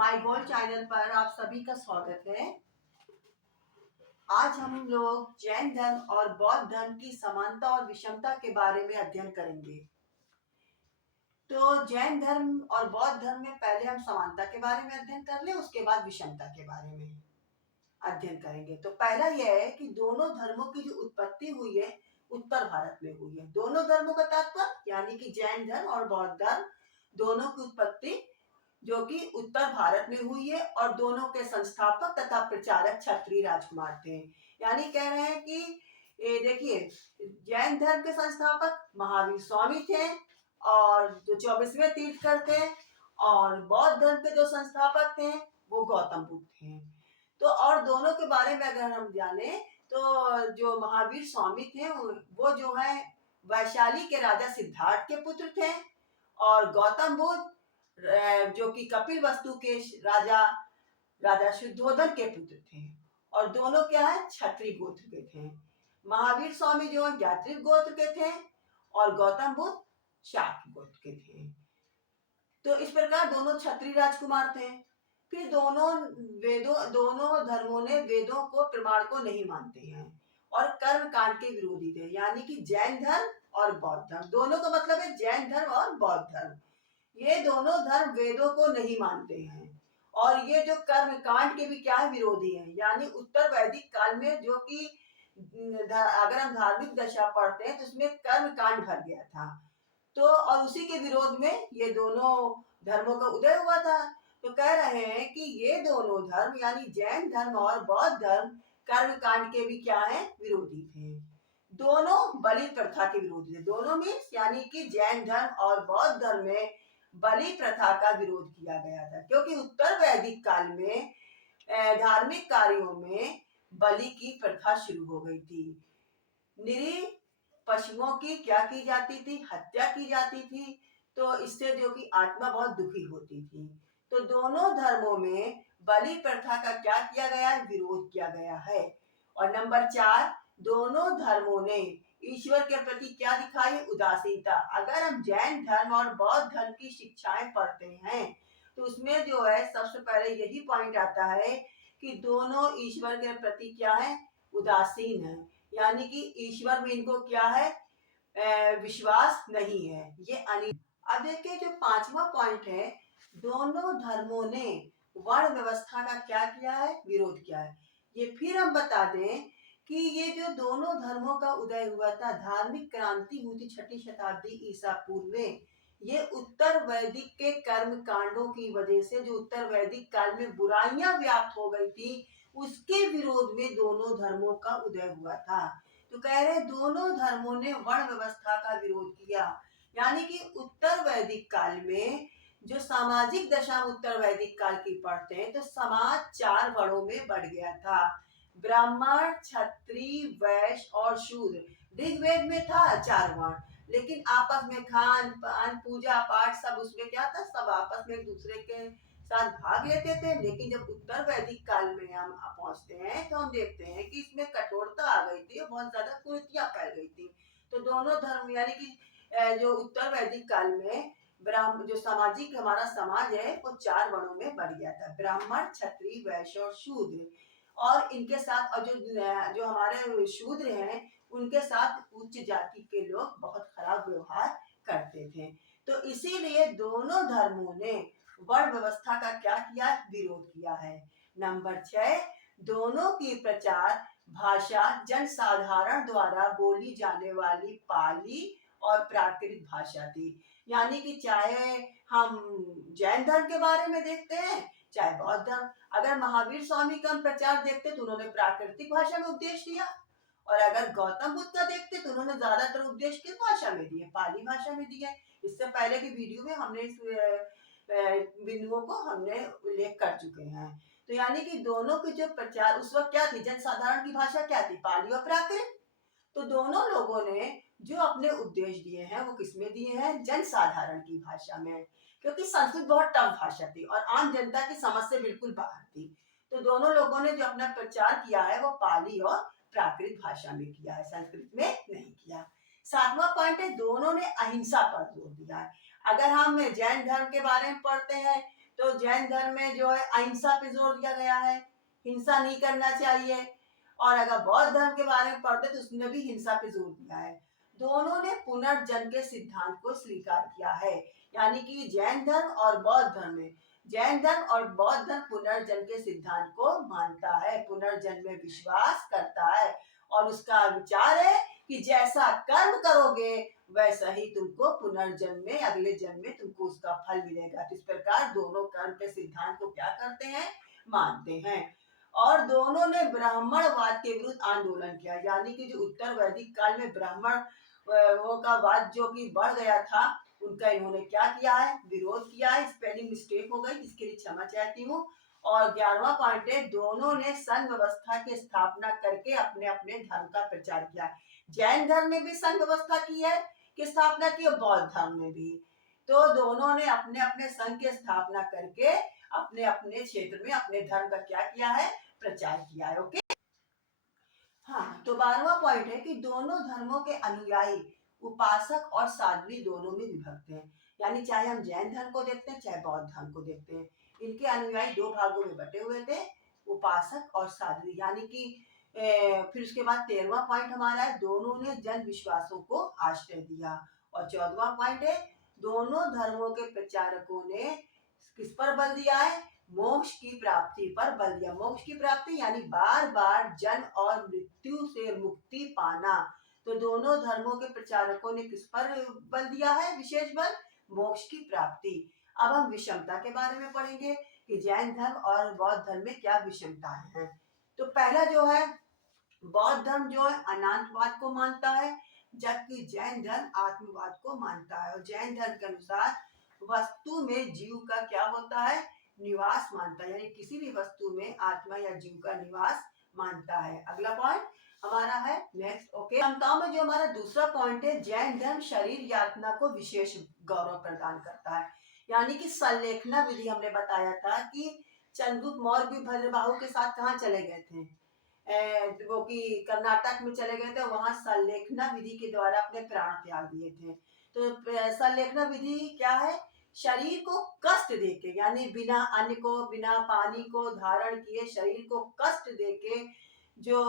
My gold channel पर आप सभी का स्वागत है। आज हम लोग जैन धर्म और बौद्ध धर्म की समानता और विषमता के बारे में अध्ययन करेंगे। तो जैन धर्म और बौद्ध धर्म में पहले हम समानता के बारे में अध्ययन कर लें, उसके बाद विषमता के बारे में अध्ययन करेंगे। तो पहला यह है कि दोनों धर्मों की जो उत्पत्ति हुई है उत्तर भारत में हुई है। दोनों धर्मों का तात्पर्य यानी कि जैन धर्म और बौद्ध धर्म दोनों की उत्पत्ति जो कि उत्तर भारत में हुई है और दोनों के संस्थापक तथा प्रचारक क्षत्रिय राजकुमार थे। यानी कह रहे हैं कि ये देखिए, जैन धर्म के संस्थापक महावीर स्वामी थे और जो 24वें तीर्थंकर थे, और बौद्ध धर्म के जो संस्थापक थे वो गौतम बुद्ध थे। तो और दोनों के बारे में अगर हम जाने तो जो महावीर स्वामी थे वो जो है वैशाली के राजा सिद्धार्थ के पुत्र थे, और गौतम बुद्ध जो कि कपिल वस्तु के राजा शुद्धोधन के पुत्र थे, और दोनों क्या है क्षत्रिय गोत्र के थे। महावीर स्वामी जो है ज्ञात्रिक गोत्र के थे और गौतम बुद्ध शाक्य गोत्र के थे। तो इस प्रकार दोनों क्षत्रिय राजकुमार थे। फिर दोनों धर्मों ने वेदों को प्रमाण को नहीं मानते हैं और कर्म कांड के विरोधी थे, यानी कि जैन धर्म और बौद्ध धर्म। दोनों का मतलब है जैन धर्म और बौद्ध धर्म, ये दोनों धर्म वेदों को नहीं मानते हैं और ये जो कर्म कांड के भी क्या है विरोधी हैं। यानी उत्तर वैदिक काल में जो कि अगर हम धार्मिक दशा पढ़ते हैं तो उसमें कर्म कांड भर गया था, तो और उसी के विरोध में ये दोनों धर्मों का उदय हुआ था। तो कह रहे हैं कि ये दोनों धर्म यानी जैन धर्म और बौद्ध धर्म कर्म कांड के भी क्या है विरोधी थे। दोनों बलि प्रथा के विरोधी थे। दोनों मीन्स यानी कि जैन धर्म और बौद्ध धर्म में बलि प्रथा का विरोध किया गया था, क्योंकि उत्तर वैदिक काल में धार्मिक कार्यों में बलि की प्रथा शुरू हो गई थी। निरीह पशुओं की क्या की जाती थी, हत्या की जाती थी, तो इससे जो कि आत्मा बहुत दुखी होती थी। तो दोनों धर्मों में बलि प्रथा का क्या किया गया है, विरोध किया गया है। और नंबर 4, दोनों धर्मों ने ईश्वर के प्रति क्या दिखाई, उदासीनता। अगर हम जैन धर्म और बौद्ध धर्म की शिक्षाएं पढ़ते हैं तो उसमें जो है सबसे पहले यही पॉइंट आता है कि दोनों ईश्वर के प्रति क्या है, उदासीन है, यानी कि ईश्वर में इनको क्या है विश्वास नहीं है, ये अब देखिए जो 5वां पॉइंट है, दोनों धर्मों ने वर्ण व्यवस्था का क्या किया है, विरोध किया है। ये फिर हम बता दें कि ये जो दोनों धर्मों का उदय हुआ था, धार्मिक क्रांति हुई थी 6ठी शताब्दी ईसा पूर्व में, ये उत्तर वैदिक के कर्म कांडों की वजह से जो उत्तर वैदिक काल में बुराइयां व्याप्त हो गई थी उसके विरोध में दोनों धर्मों का उदय हुआ था। तो कह रहे दोनों धर्मों ने वर्ण व्यवस्था का विरोध किया, यानी कि उत्तर वैदिक काल में जो सामाजिक दशा उत्तर वैदिक काल की पढ़ते हैं तो समाज 4 वर्णों में बढ़ गया था, ब्राह्मण, क्षत्रिय, वैश्य और शूद्र। ऋग्वेद में था 4 वर्ण, लेकिन आपस में खान पान पूजा पाठ सब उसमें क्या था, सब आपस में एक दूसरे के साथ भाग लेते थे। लेकिन जब उत्तर वैदिक काल में हम पहुंचते हैं तो हम देखते हैं कि इसमें कठोरता आ गई थी और बहुत ज्यादा कुरीतियां फैल गई थी। तो दोनों धर्म यानी कि जो उत्तर वैदिक काल में ब्राह्मण जो सामाजिक हमारा समाज है वो 4 वर्णों में बढ़ गया था, ब्राह्मण, क्षत्रिय, वैश्य और शूद्र। और इनके साथ और जो हमारे शूद्र हैं उनके साथ उच्च जाति के लोग बहुत खराब व्यवहार करते थे। तो इसीलिए दोनों धर्मों ने वर्ण व्यवस्था का क्या किया, विरोध किया है। नंबर 6, दोनों की प्रचार भाषा जनसाधारण द्वारा बोली जाने वाली पाली और प्राकृत भाषा थी। यानी कि चाहे हम जैन धर्म के बारे में देखते हैं चाहे बौद्ध धर्म, अगर महावीर स्वामी का हम प्रचार देखते तो उन्होंने प्राकृतिक भाषा में उपदेश दिया, और अगर गौतम बुद्ध का देखते तो उन्होंने ज्यादातर उपदेश किस भाषा में दिए, पाली भाषा में दिया। इससे पहले की वीडियो में हमने इस बिंदुओं को हमने उल्लेख कर चुके हैं। तो यानी कि दोनों की जो प्रचार उस वक्त क्या थी, जनसाधारण की भाषा क्या थी, पाली और प्राकृत। तो दोनों लोगों ने जो अपने उपदेश दिए हैं वो किसमें दिए हैं, जनसाधारण की भाषा में, क्योंकि संस्कृत बहुत टफ भाषा थी और आम जनता की समझ से बिल्कुल बाहर थी। तो दोनों लोगों ने जो अपना प्रचार किया है वो पाली और प्राकृत भाषा में किया है, संस्कृत में नहीं किया। 7वां पॉइंट है, दोनों ने अहिंसा पर जोर दिया है। अगर हम जैन धर्म के बारे में पढ़ते हैं तो जैन धर्म में जो है अहिंसा पे जोर दिया गया है, हिंसा नहीं करना चाहिए। और अगर बौद्ध धर्म के बारे में पढ़ते तो उसने भी हिंसा पे जोर दिया है। दोनों ने पुनर्जन्म के सिद्धांत को स्वीकार किया है, यानी कि जैन धर्म और बौद्ध धर्म में, जैन धर्म और बौद्ध धर्म पुनर्जन्म के सिद्धांत को मानता है, पुनर्जन्म में विश्वास करता है और उसका विचार है कि जैसा कर्म करोगे वैसा ही तुमको पुनर्जन्म में, अगले जन्म में तुमको उसका फल मिलेगा। तो इस प्रकार दोनों कर्म के सिद्धांत को क्या करते हैं, मानते हैं। और दोनों ने ब्राह्मणवाद के विरुद्ध आंदोलन किया, यानी कि जो उत्तर वैदिक काल में ब्राह्मण वो का वाद जो कि बढ़ गया था, उनका इन्होंने क्या किया है, विरोध किया है। स्पेलिंग मिस्टेक हो गई, जिसके लिए क्षमा चाहती हूँ। और 11वां पॉइंट है, दोनों ने संघ व्यवस्था की स्थापना करके अपने अपने धर्म का प्रचार किया है। जैन धर्म ने भी संघ व्यवस्था की है की स्थापना की, और बौद्ध धर्म ने भी। तो दोनों ने अपने अपने संघ की स्थापना करके अपने अपने क्षेत्र में अपने धर्म का क्या किया है, प्रचार किया है। ओके, हाँ, तो 12वां पॉइंट है कि दोनों धर्मों के अनुयायी उपासक और साध्वी दोनों में विभक्त हैं, यानी चाहे हम जैन धर्म को देखते हैं चाहे बौद्ध धर्म को देखते हैं, इनके अनुयायी दो भागों में बटे हुए थे, उपासक और साध्वी। यानी कि फिर उसके बाद 13वां पॉइंट हमारा है, दोनों ने जन विश्वासों को आश्रय दिया। और 14वां पॉइंट है, दोनों धर्मों के प्रचारकों ने किस पर बल दिया है, मोक्ष की प्राप्ति पर बल दिया। मोक्ष की प्राप्ति यानी बार बार जन्म और मृत्यु से मुक्ति पाना। तो दोनों धर्मों के प्रचारकों ने किस पर बल दिया है, विशेष बल, मोक्ष की प्राप्ति। अब हम विषमता के बारे में पढ़ेंगे कि जैन धर्म और बौद्ध धर्म में क्या विषमताएं हैं। तो पहला जो है, बौद्ध धर्म जो है अनात्मवाद को मानता है, जबकि जैन धर्म आत्मवाद को मानता है। और जैन धर्म के अनुसार वस्तु में जीव का क्या होता है, निवास मानता है, यानी किसी भी वस्तु में आत्मा या जीव का निवास मानता है। अगला पॉइंट हमारा है नेक्स्ट। ओके, क्षमताओं में जो हमारा दूसरा पॉइंट है, जैन धर्म शरीर यातना को विशेष गौरव प्रदान करता है, यानी कि संलेखना विधि। हमने बताया था कि चंद्रगुप्त मौर्य भी भद्रबाहु के साथ कहाँ चले गए थे, वो कि कर्नाटक में चले गए थे, वहां संलेखना विधि के द्वारा अपने प्राण त्याग दिए थे। तो संलेखना विधि क्या है, शरीर को कष्ट देके, यानी बिना अन्न को बिना पानी को धारण किए शरीर को कष्ट देके जो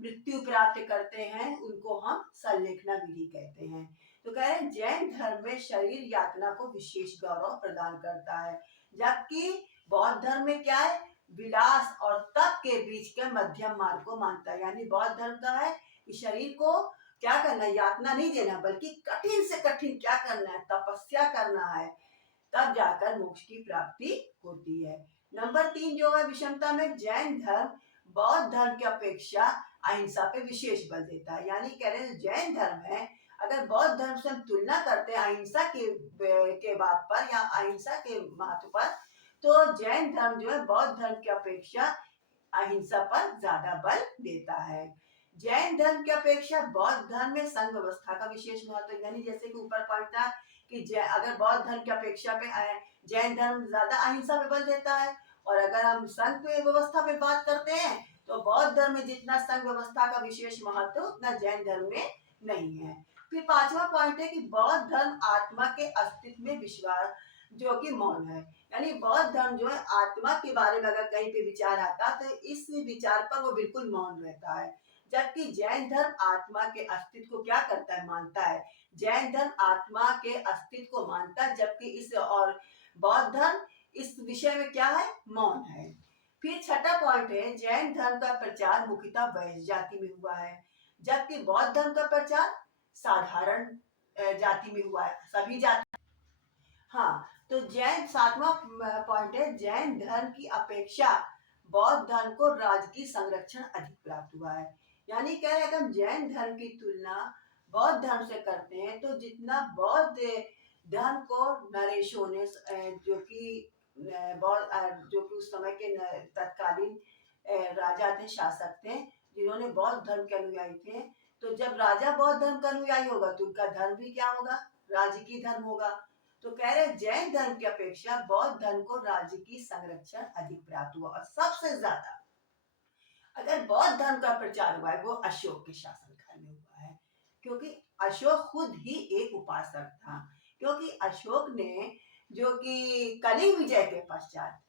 मृत्यु प्राप्त करते हैं उनको हम संलेखना विधि कहते हैं। तो कह रहे हैं जैन धर्म में शरीर यातना को विशेष गौरव प्रदान करता है, जबकि बौद्ध धर्म में क्या है, विलास और तप के बीच के मध्यम मार्ग को मानता है। यानी बौद्ध धर्म का है कि शरीर को क्या करना है, यातना नहीं देना, बल्कि कठिन से कठिन क्या करना है, तपस्या करना है, तब जाकर मोक्ष की प्राप्ति होती है। नंबर 3 जो है विषमता में, जैन धर्म बौद्ध धर्म की अपेक्षा अहिंसा पे विशेष बल देता है। यानी कह रहे हैं जैन धर्म है, अगर बौद्ध धर्म से हम तुलना करते हैं अहिंसा के बात पर या अहिंसा के महत्व पर, तो जैन धर्म जो है बौद्ध धर्म की अपेक्षा अहिंसा पर ज्यादा बल देता है। जैन धर्म की अपेक्षा बौद्ध धर्म में संघ व्यवस्था का विशेष महत्व, यानी जैसे कि ऊपर पॉइंट था कि अगर बौद्ध धर्म की अपेक्षा पे जैन धर्म ज्यादा अहिंसा पे बल देता है, और अगर हम संघ व्यवस्था पे बात करते हैं तो बौद्ध धर्म में जितना संघ व्यवस्था का विशेष महत्व उतना जैन धर्म में नहीं है। फिर 5वां पॉइंट है कि बौद्ध धर्म आत्मा के अस्तित्व में विश्वास जो कि मौन है, यानी बौद्ध धर्म जो है आत्मा के बारे में अगर कहीं पे विचार आता तो इस विचार पर वो बिल्कुल मौन रहता है, जबकि जैन धर्म आत्मा के अस्तित्व को क्या करता है, मानता है। जैन धर्म आत्मा के अस्तित्व को मानता है, जबकि इस और बौद्ध धर्म इस विषय में क्या है, मौन है। फिर छठा पॉइंट है, जैन धर्म का प्रचार मुख्यतः वैश्य जाति में हुआ है, जबकि बौद्ध धर्म का प्रचार साधारण जाति में हुआ है, सभी जाति। हाँ, तो जैन 7वां पॉइंट है, जैन धर्म की अपेक्षा बौद्ध धर्म को राजकीय संरक्षण अधिक प्राप्त हुआ है। यानी कह रहे हैं हम जैन धर्म की तुलना बौद्ध धर्म से करते हैं तो जितना बौद्ध धर्म को नरेशों ने जो कि उस समय के तत्कालीन राजा थे, शासक थे, जिन्होंने बौद्ध धर्म के अनुयायी थे, तो जब राजा बौद्ध धर्म का अनुयायी होगा तो उनका धर्म भी क्या होगा, राजकीय धर्म होगा। तो कह रहे जैन धर्म की अपेक्षा बौद्ध धर्म को राजकीय संरक्षण अधिक प्राप्त हुआ, और सबसे ज्यादा अगर बौद्ध धर्म का प्रचार हुआ है वो अशोक के शासनकाल में हुआ है, क्योंकि अशोक खुद ही एक उपासक था। क्योंकि अशोक ने जो कि कलिंग विजय के पश्चात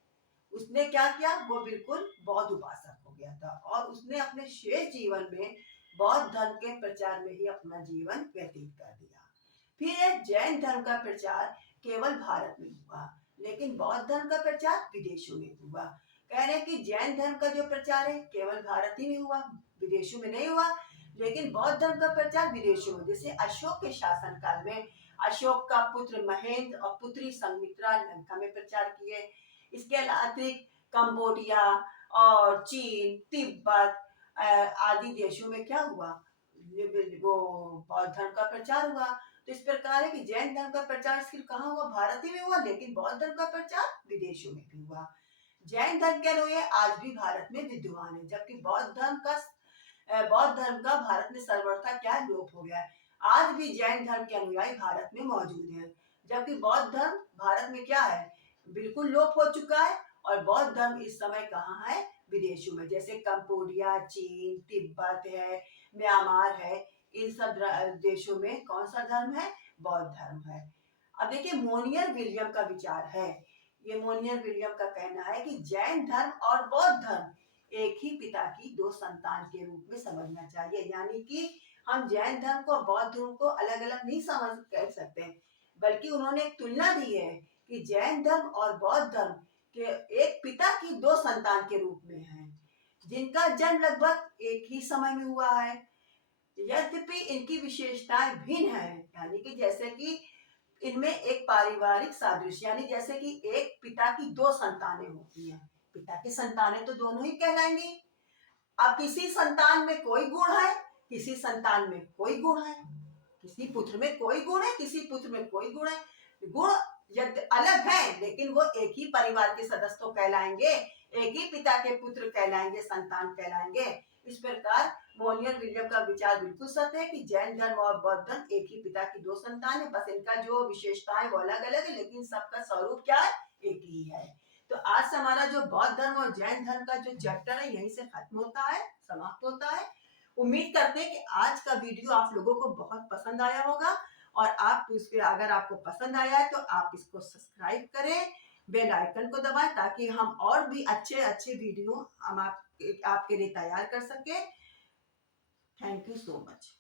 उसने क्या किया, वो बिल्कुल बौद्ध उपासक हो गया था और उसने अपने शेष जीवन में बौद्ध धर्म के प्रचार में ही अपना जीवन व्यतीत कर दिया। फिर एक जैन धर्म का प्रचार केवल भारत में हुआ, लेकिन बौद्ध धर्म का प्रचार विदेशों में हुआ। कह रहे हैं कि जैन धर्म का जो प्रचार है केवल भारत ही में हुआ, विदेशों में नहीं हुआ। लेकिन बौद्ध धर्म का प्रचार विदेशों में, जैसे अशोक के शासन काल में अशोक का पुत्र महेंद्र और पुत्री संमित्रा लंका में प्रचार किए। इसके अतिरिक्त कंबोडिया और चीन, तिब्बत आदि देशों में क्या हुआ, वो बौद्ध धर्म का प्रचार हुआ। तो इस प्रकार है कि जैन धर्म का प्रचार सिर्फ कहाँ हुआ, भारत ही में हुआ, लेकिन बौद्ध धर्म का प्रचार विदेशों में भी हुआ। जैन धर्म के अनुयायी आज भी भारत में विद्यमान है, जबकि बौद्ध धर्म का भारत में सर्वथा क्या लोप हो गया है। आज भी जैन धर्म के अनुयायी भारत में मौजूद हैं, जबकि बौद्ध धर्म भारत में क्या है, बिल्कुल लोप हो चुका है। और बौद्ध धर्म इस समय कहाँ है, विदेशों में, जैसे कंबोडिया, चीन, तिब्बत है, म्यांमार है। इन सब देशों में कौन सा धर्म है, बौद्ध धर्म है। अब देखिए मोनियर विलियम का विचार है, ये मोनियर विलियम का कहना है कि जैन धर्म और बौद्ध धर्म एक ही पिता की दो संतान के रूप में समझना चाहिए। यानी कि हम जैन धर्म को बौद्ध धर्म को अलग अलग नहीं समझ कर सकते, बल्कि उन्होंने एक तुलना दी है कि जैन धर्म और बौद्ध धर्म के एक पिता की दो संतान के रूप में है, जिनका जन्म लगभग एक ही समय में हुआ है। यद्यपि इनकी विशेषताएं भिन्न है, यानी कि जैसे कि इनमें एक पारिवारिक सादृश्य, यानी जैसे कि एक पिता की दो संतानें होती हैं, पिता की संतानें तो दोनों ही कहलाएंगी। अब किसी संतान में कोई गुण है, किसी संतान में कोई गुण है, किसी पुत्र में कोई गुण है, किसी पुत्र में कोई गुण है। गुण यदि अलग है, लेकिन वो एक ही परिवार के सदस्य तो कहलाएंगे, एक ही पिता के पुत्र कहलाएंगे, संतान कहलाएंगे। इस प्रकार मोनियर विलियम का विचार बिल्कुल सत्य है कि जैन धर्म और बौद्ध धर्म एक ही पिता की दो संतान है, बस इनका जो विशेषताएं वो अलग अलग है, लेकिन सबका स्वरूप क्या है, एक ही है। तो आज से हमारा जो बौद्ध धर्म और जैन धर्म का जो चैप्टर है यहीं से खत्म होता है, समाप्त होता है। उम्मीद करते हैं कि आज का वीडियो आप लोगों को बहुत पसंद आया होगा, और आप उसके अगर आपको पसंद आया है तो आप इसको सब्सक्राइब करें, बेल आइकन को दबाएं, ताकि हम और भी अच्छे अच्छे वीडियो हम आपके लिए तैयार कर सकें। Thank you so much.